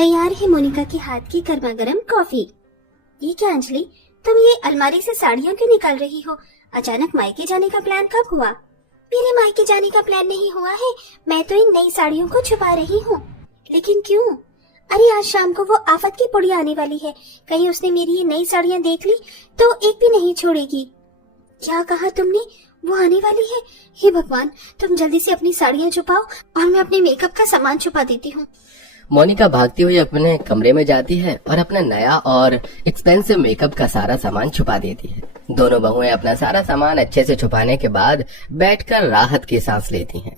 तैयार है मोनिका के हाथ की गर्मा गर्म कॉफी। ये क्या अंजलि, तुम ये अलमारी से साड़ियाँ क्यों निकाल रही हो? अचानक मायके जाने का प्लान कब हुआ? मेरे मायके जाने का प्लान नहीं हुआ है, मैं तो इन नई साड़ियों को छुपा रही हूँ। लेकिन क्यों? अरे आज शाम को वो आफत की पुड़िया आने वाली है, कहीं उसने मेरी ये नई साड़ियाँ देख ली तो एक भी नहीं छोड़ेगी। क्या कहा तुमने? वो आने वाली है? हे भगवान, तुम जल्दी से अपनी साड़ियाँ छुपाओ और मैं अपने मेकअप का सामान छुपा देती हूँ। मोनिका भागती हुई अपने कमरे में जाती है और अपना नया और एक्सपेंसिव मेकअप का सारा सामान छुपा देती है। दोनों बहुएं अपना सारा सामान अच्छे से छुपाने के बाद बैठकर राहत की सांस लेती हैं।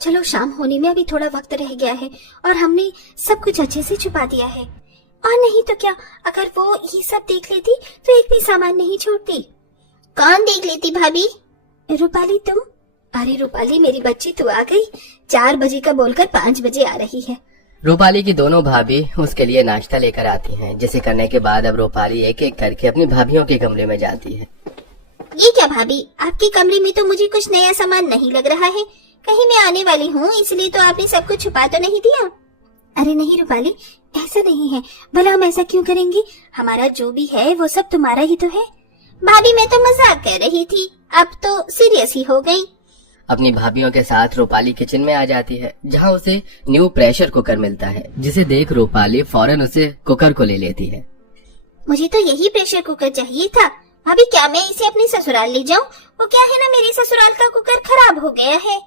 चलो, शाम होने में अभी थोड़ा वक्त रह गया है और हमने सब कुछ अच्छे से छुपा दिया है। और नहीं तो क्या, अगर वो ये सब देख लेती तो एक भी सामान नहीं छोड़ती। कौन देख लेती भाभी? रूपाली तुम? अरे रूपाली मेरी बच्ची, तू आ गई। 4 बजे का बोलकर 5 बजे आ रही है। रूपाली की दोनों भाभी उसके लिए नाश्ता लेकर आती हैं, जिसे करने के बाद अब रूपाली एक एक करके अपनी भाभियों के कमरे में जाती है। ये क्या भाभी, आपके कमरे में तो मुझे कुछ नया सामान नहीं लग रहा है। कहीं मैं आने वाली हूँ इसलिए तो आपने सब कुछ छुपा तो नहीं दिया? अरे नहीं रूपाली, ऐसा नहीं है। भला हम ऐसा क्यों करेंगे? हमारा जो भी है वो सब तुम्हारा ही तो है। भाभी मैं तो मजाक कर रही थी, अब तो सीरियस ही हो गई। अपनी भाभियों के साथ रूपाली किचन में आ जाती है, जहाँ उसे न्यू प्रेशर कुकर मिलता है, जिसे देख रूपाली फौरन उसे कुकर को ले लेती है। मुझे तो यही प्रेशर कुकर चाहिए था। भाभी क्या मैं इसे अपने ससुराल ले जाऊं? वो क्या है ना, मेरे ससुराल का कुकर खराब हो गया है।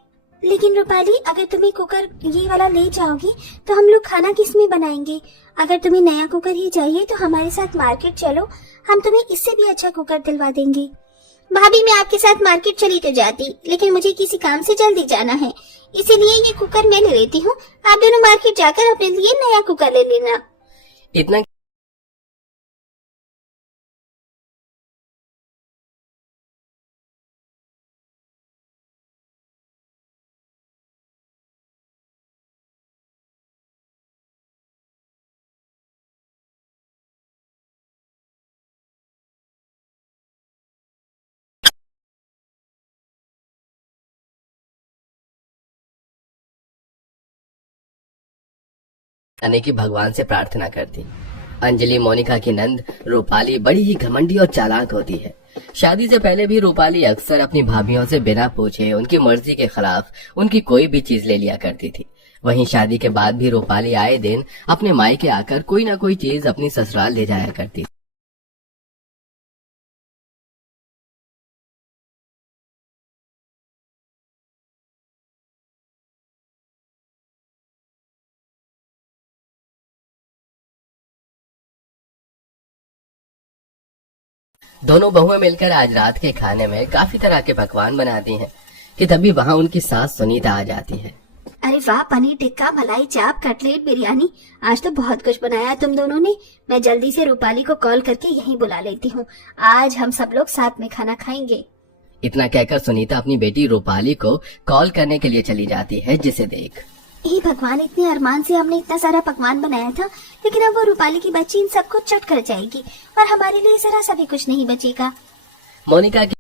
लेकिन रूपाली, अगर तुम्हें कुकर ये वाला ले जाओगी तो हम लोग खाना किस में बनाएंगे? अगर तुम्हें नया कुकर ही चाहिए तो हमारे साथ मार्केट चलो, हम तुम्हें इससे भी अच्छा कुकर दिलवा देंगे। भाभी मैं आपके साथ मार्केट चली तो जाती, लेकिन मुझे किसी काम से जल्दी जाना है, इसीलिए ये कुकर मैं ले लेती हूँ। आप दोनों मार्केट जाकर अपने लिए नया कुकर ले लेना। इतना करने की भगवान से प्रार्थना करती। अंजलि मोनिका की नंद रूपाली बड़ी ही घमंडी और चालाक होती है। शादी से पहले भी रूपाली अक्सर अपनी भाभियों से बिना पूछे उनकी मर्जी के खिलाफ उनकी कोई भी चीज ले लिया करती थी। वहीं शादी के बाद भी रूपाली आए दिन अपने मायके आकर कोई ना कोई चीज अपनी ससुराल ले जाया करती। दोनों बहुएं मिलकर आज रात के खाने में काफी तरह के पकवान बनाती हैं कि तभी वहाँ उनकी सास सुनीता आ जाती है। अरे वाह, पनीर टिक्का, मलाई चाप, कटलेट, बिरयानी, आज तो बहुत कुछ बनाया तुम दोनों ने। मैं जल्दी से रूपाली को कॉल करके यहीं बुला लेती हूँ, आज हम सब लोग साथ में खाना खाएंगे। इतना कहकर सुनीता अपनी बेटी रूपाली को कॉल करने के लिए चली जाती है, जिसे देख हे भगवान, इतने अरमान से हमने इतना सारा पकवान बनाया था, लेकिन अब वो रूपाली की बच्ची इन सबको चट कर जाएगी और हमारे लिए जरा सा भी कुछ नहीं बचेगा। मोनिका की